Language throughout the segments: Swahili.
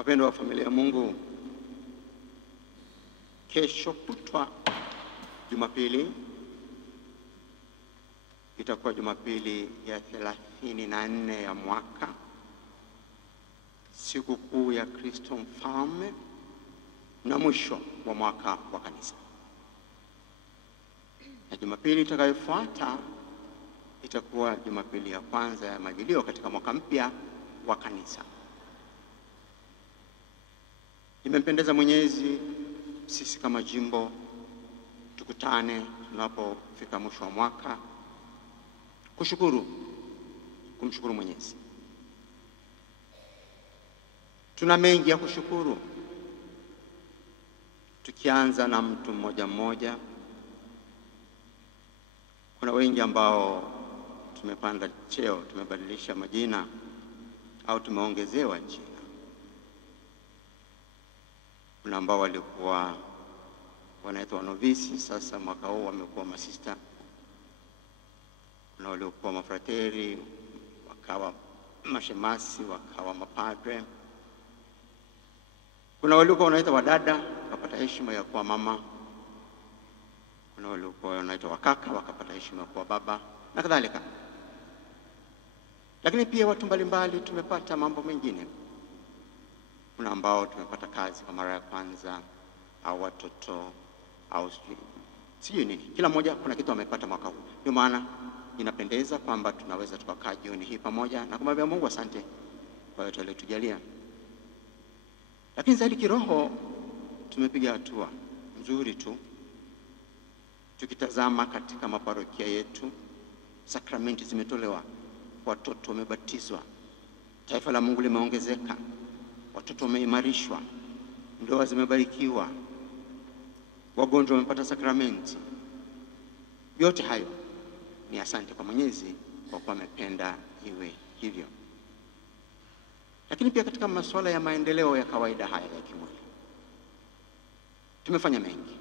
Wapendwa wa familia ya Mungu, kesho kutwa Jumapili itakuwa Jumapili ya 34 ya mwaka, siku kuu ya Kristo Mfalme na mwisho wa mwaka wa kanisa. Na Jumapili itakayofuata itakuwa Jumapili ya kwanza ya Majilio katika mwaka mpya wa kanisa. Imempendeza Mwenyezi sisi kama jimbo tukutane tunapofika mwisho wa mwaka kumshukuru Mwenyezi. Tuna mengi ya kushukuru, tukianza na mtu mmoja mmoja. Kuna wengi ambao tumepanda cheo, tumebadilisha majina au tumeongezewa jina. Kuna ambao walikuwa wanaitwa novisi, sasa mwaka huu wamekuwa masista. Kuna waliokuwa mafrateri wakawa mashemasi, wakawa mapadre. Kuna waliokuwa wanaitwa wadada wakapata heshima ya kuwa mama. Kuna waliokuwa wanaitwa wakaka wakapata heshima ya kuwa baba na kadhalika. Lakini pia watu mbalimbali tumepata mambo mengine. Kuna ambao tumepata kazi kwa mara ya kwanza, au watoto, au sijui nini. Kila mmoja kuna kitu amepata mwaka huu. Ndio maana inapendeza kwamba tunaweza tukakaa jioni hii pamoja na kumwambia Mungu asante kwa yote aliyotujalia. Lakini zaidi kiroho tumepiga hatua nzuri tu. Tukitazama katika maparokia yetu, sakramenti zimetolewa, watoto wamebatizwa, taifa la Mungu limeongezeka, watoto wameimarishwa, ndoa zimebarikiwa, wagonjwa wamepata sakramenti. Yote hayo ni asante kwa Mwenyezi kwa kuwa amependa iwe hivyo. Lakini pia katika masuala ya maendeleo ya kawaida haya ya kimwili tumefanya mengi.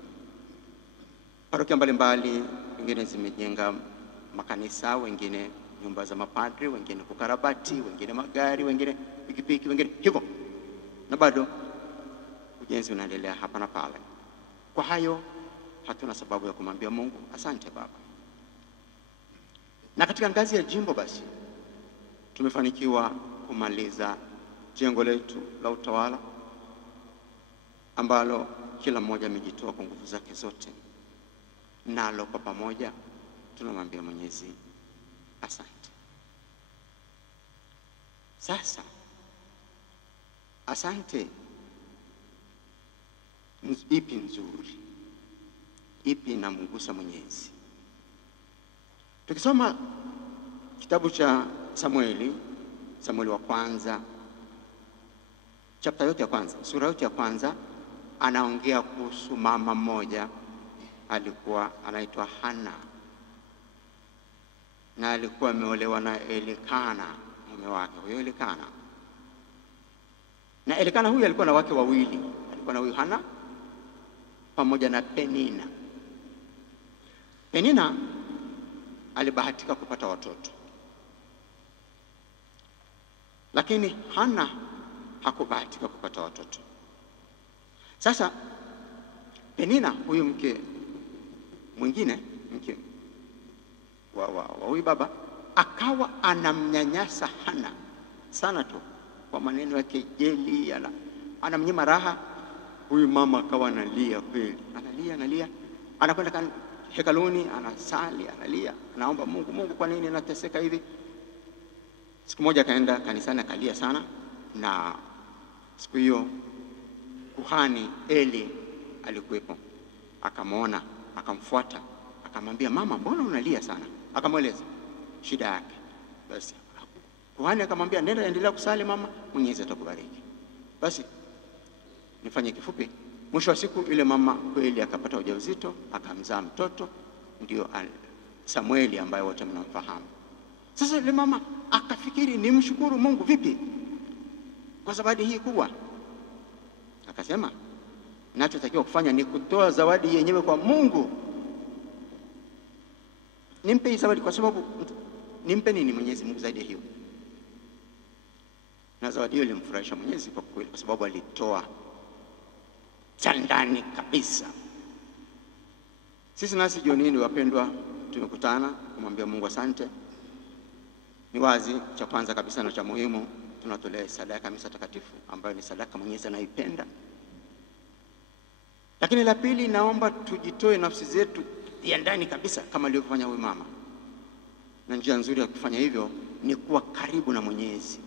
Parokia mbalimbali, wengine zimejenga makanisa, wengine nyumba za mapadri, wengine kukarabati, wengine magari, wengine pikipiki, wengine hivyo. Na bado ujenzi unaendelea hapa na pale. Kwa hayo hatuna sababu ya kumwambia Mungu asante Baba. Na katika ngazi ya jimbo basi tumefanikiwa kumaliza jengo letu la utawala ambalo kila mmoja amejitoa kwa nguvu zake zote. Nalo kwa pamoja tunamwambia Mwenyezi asante. Sasa asante ipi nzuri, ipi inamgusa Mwenyezi? Tukisoma kitabu cha Samueli wa kwanza, chapter yote ya kwanza, sura yote ya kwanza, anaongea kuhusu mama mmoja alikuwa anaitwa Hana, na alikuwa ameolewa na Elikana mume wake. Huyo Elikana, na Elikana huyu alikuwa na wake wawili, alikuwa na huyu Hana pamoja na Penina. Penina alibahatika kupata watoto, lakini Hana hakubahatika kupata watoto. Sasa Penina, huyu mke mwingine, mke wa huyu baba, akawa anamnyanyasa Hana sana tu kwa maneno ya kejeli, anamnyima raha. Huyu mama akawa analia kweli, analia, anakwenda hekaluni, anasali, analia, anaomba Mungu, kwa nini nateseka hivi? Siku moja akaenda kanisani akalia sana, na siku hiyo kuhani Eli alikuwepo. Akamwona, akamfuata, akamwambia, mama, mbona unalia sana? Akamweleza shida yake. Basi kuhani akamwambia, nenda endelea kusali mama, Mwenyezi atakubariki. Basi nifanye kifupi, mwisho wa siku ile mama kweli akapata ujauzito, akamzaa mtoto, ndio Samueli ambaye wote mnamfahamu. Sasa ile mama akafikiri nimshukuru Mungu vipi kwa zawadi hii kubwa. Akasema ninachotakiwa kufanya ni kutoa zawadi yenyewe kwa Mungu. Nimpe hii zawadi kwa sababu nimpe nini Mwenyezi Mungu zaidi hiyo? Na zawadi hiyo ilimfurahisha Mwenyezi kwa kweli, kwa sababu alitoa cha ndani kabisa. Sisi nasi jioni hii wapendwa, tumekutana kumwambia Mungu asante. Ni wazi cha kwanza kabisa na cha muhimu, tunatolea sadaka misa takatifu ambayo ni sadaka Mwenyezi anaipenda. Lakini la pili, naomba tujitoe nafsi zetu ya ndani kabisa kama alivyofanya huyu mama. Na njia nzuri ya kufanya hivyo ni kuwa karibu na Mwenyezi,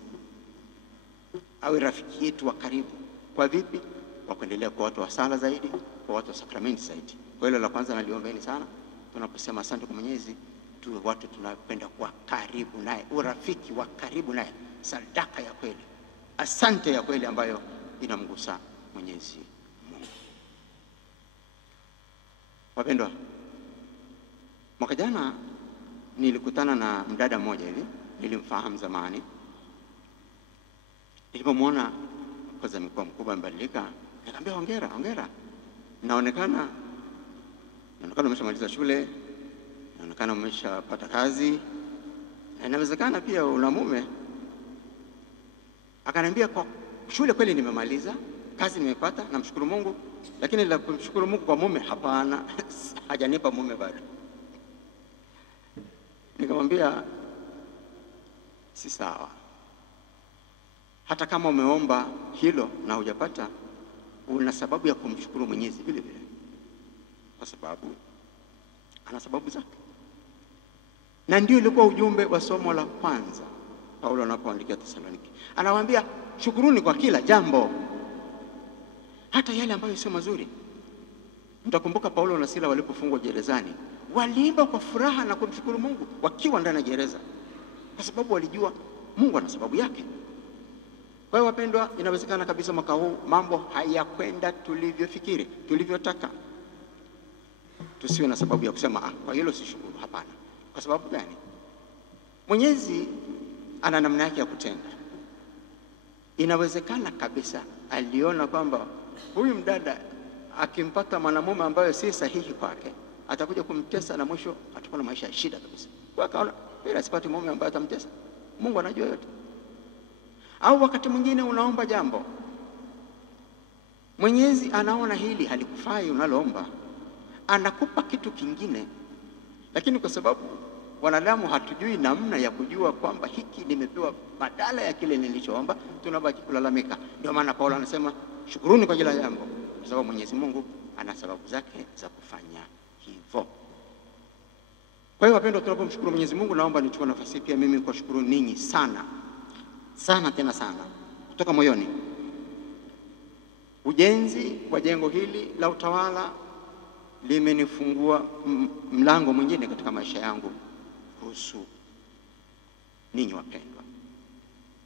awe rafiki yetu wa karibu. Kwa vipi? Kwa kuendelea kwa watu wa sala zaidi, kwa watu wa sakramenti zaidi. Kwa hilo la kwanza naliombeni sana, tunaposema asante kwa Mwenyezi, tuwe watu tunapenda kuwa karibu naye, urafiki wa karibu naye, sadaka ya kweli, asante ya kweli ambayo inamgusa Mwenyezi Mungu. Wapendwa, mwaka jana nilikutana na mdada mmoja hivi, nilimfahamu zamani. Nilipomwona kwa mikoa mkubwa mbadilika, nikamwambia hongera, hongera. Naonekana umeshamaliza shule, naonekana umeshapata kazi, na inawezekana pia una mume. Akaniambia kwa shule kweli nimemaliza, kazi nimepata, namshukuru Mungu, lakini la kumshukuru Mungu kwa mume hapana, hajanipa mume bado. Nikamwambia si sawa. Hata kama umeomba hilo na hujapata, una sababu ya kumshukuru Mwenyezi vile vile, kwa sababu ana sababu zake. Na ndio ilikuwa ujumbe wa somo la kwanza Paulo anapoandikia Thesalonike. Anawaambia shukuruni kwa kila jambo, hata yale ambayo sio mazuri. Mtakumbuka Paulo na Sila walipofungwa gerezani, waliimba kwa furaha na kumshukuru Mungu wakiwa ndani ya gereza, kwa sababu walijua Mungu ana sababu yake. Kwa hiyo wapendwa, inawezekana kabisa mwaka huu mambo hayakwenda tulivyofikiri, tulivyotaka. Tusiwe na sababu ya kusema kwa hilo si shukuru. Hapana. Kwa sababu gani? Mwenyezi ana namna yake ya kutenda. Inawezekana kabisa aliona kwamba huyu mdada akimpata mwanamume ambaye si sahihi kwake, atakuja kumtesa na mwisho atakuwa na maisha ya shida kabisa. Kwa kaona bila asipate mume ambaye atamtesa. Mungu anajua yote. Au wakati mwingine unaomba jambo, Mwenyezi anaona hili halikufai unaloomba, anakupa kitu kingine, lakini kwa sababu wanadamu hatujui namna ya kujua kwamba hiki nimepewa badala ya kile nilichoomba, tunabaki kulalamika. Ndio maana Paulo anasema shukuruni kwa kila jambo, kwa sababu Mwenyezi Mungu ana sababu zake za kufanya hivyo. Kwa hiyo wapendwa, tunapomshukuru Mwenyezi Mungu, naomba nichukue nafasi pia mimi kuwashukuru ninyi sana sana tena sana kutoka moyoni. Ujenzi wa jengo hili la utawala limenifungua mlango mwingine katika maisha yangu kuhusu ninyi wapendwa.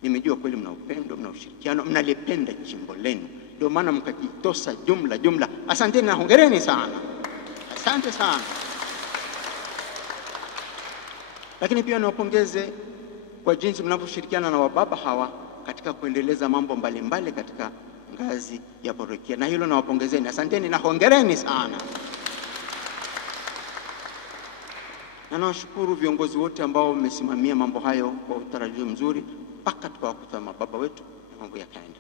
Nimejua kweli mna upendo, mna ushirikiano, mnalipenda jimbo lenu, ndio maana mkajitosa jumla. Asanteni na hongereni sana, asante sana. Lakini pia niwapongeze kwa jinsi mnavyoshirikiana na wababa hawa katika kuendeleza mambo mbalimbali katika ngazi ya parokia, na hilo nawapongezeni, asanteni na hongereni sana. Na nawashukuru viongozi wote ambao wamesimamia mambo hayo kwa utaratibu mzuri mpaka tukawakuta mababa wetu na mambo yakaenda.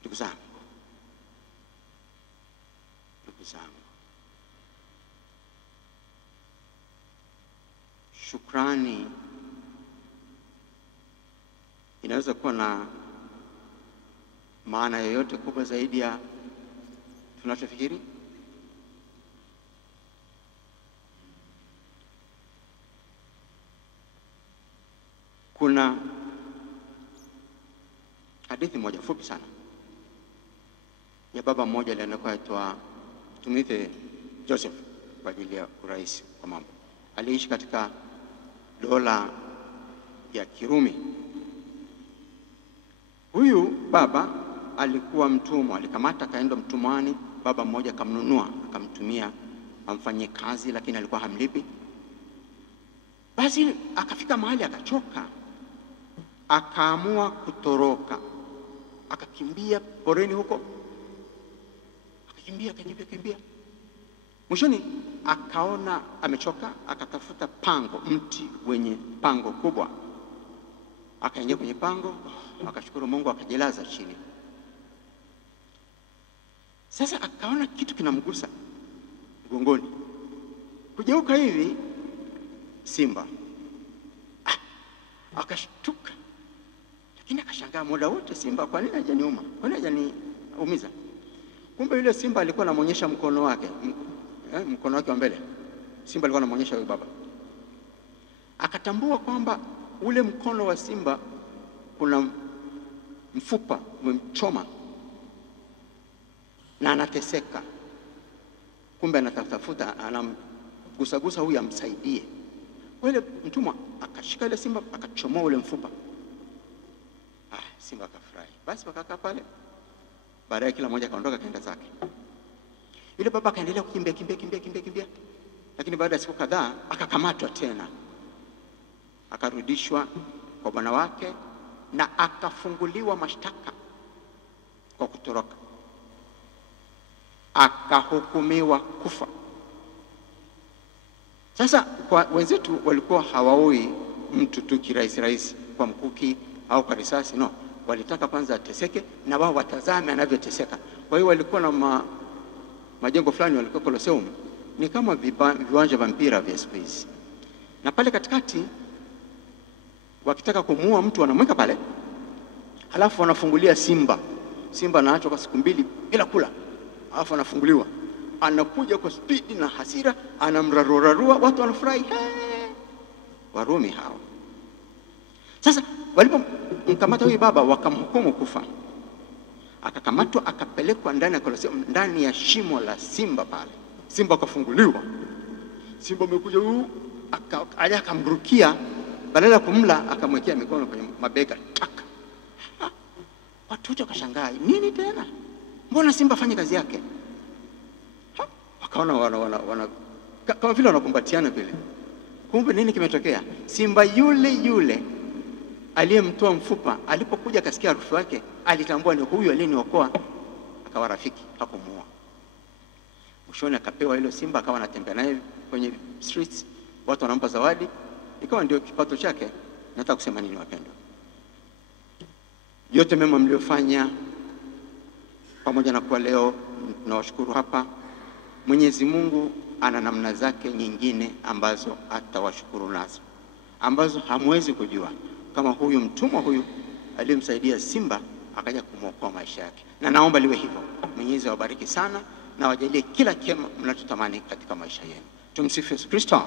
Ndugu zangu, shukrani inaweza kuwa na maana yoyote kubwa zaidi ya tunachofikiri. Kuna hadithi moja fupi sana ya baba mmoja aliyekuwa tumite Joseph kwa ajili ya urais kwa mambo. Aliishi katika dola ya Kirumi. Huyu baba alikuwa mtumwa, alikamata kaenda mtumwani, baba mmoja akamnunua, akamtumia amfanyie kazi, lakini alikuwa hamlipi. Basi akafika mahali akachoka, akaamua kutoroka, akakimbia poreni huko, akakimbia. Mwishoni akaona amechoka, akatafuta pango, mti wenye pango kubwa, akaingia kwenye pango, akashukuru Mungu, akajilaza chini. Sasa akaona kitu kinamgusa mgongoni, kugeuka hivi, simba. Akashtuka, lakini akashangaa muda wote simba, kwa nini hajaniuma? Kwa nini hajaniumiza? Kumbe yule simba alikuwa anamuonyesha mkono wake, mkono wake wa mbele. Simba alikuwa anamuonyesha yule baba. Akatambua kwamba ule mkono wa simba kuna mfupa umemchoma na anateseka. Kumbe anatafuta, anamgusagusa huyu amsaidie. Wale mtumwa akashika ile simba, akachomoa ule mfupa. Simba akafurahi. Basi wakakaa pale. Baadaye kila mmoja kaondoka kaenda zake. Yule baba akaendelea kukimbia. Lakini baada ya siku kadhaa akakamatwa tena. Akarudishwa kwa bwana wake na akafunguliwa mashtaka kwa kutoroka. Akahukumiwa kufa. Sasa kwa wenzetu walikuwa hawaoi mtu tu kirahisi kwa mkuki au kwa risasi, no. Walitaka kwanza ateseke na wao watazame anavyoteseka. Kwa hiyo walikuwa na majengo fulani walikuwa Colosseum, ni kama viwanja vya mpira vya siku hizi. Na pale katikati wakitaka kumuua mtu wanamweka pale, halafu wanafungulia simba. Simba anaachwa kwa siku 2 bila kula, halafu anafunguliwa. Anakuja kwa spidi na hasira, anamrarua, watu wanafurahi. Warumi hao. Sasa walipomkamata huyu baba wakamhukumu kufa. Akakamatwa, akapelekwa ndani ya Colosseum, ndani ya shimo la simba pale. Simba akafunguliwa. Simba amekuja akamrukia, badala ya kumla akamwekea mikono kwenye mabega. Taka. Watu wote wakashangaa, nini tena? Mbona simba afanye kazi yake? Wakaona kama vile wanakumbatiana vile. Kumbe nini kimetokea? Simba yule aliyemtoa mfupa, alipokuja akasikia harufu yake, alitambua ni huyu aliyeniokoa, akawa rafiki, hakumuua. Mwishoni akapewa hilo simba, akawa anatembea naye kwenye streets, watu wanampa zawadi, ikawa ndio kipato chake. Nataka kusema nini wapendwa? Yote mema mliofanya, pamoja na kwa leo tunawashukuru hapa, Mwenyezi Mungu ana namna zake nyingine ambazo atawashukuru nazo, ambazo hamwezi kujua, kama huyu mtumwa huyu aliyemsaidia simba akaja kumwokoa maisha yake. Na naomba liwe hivyo. Mwenyezi awabariki sana na wajalie kila kema mnachotamani katika maisha yenu. Tumsifu Yesu Kristo.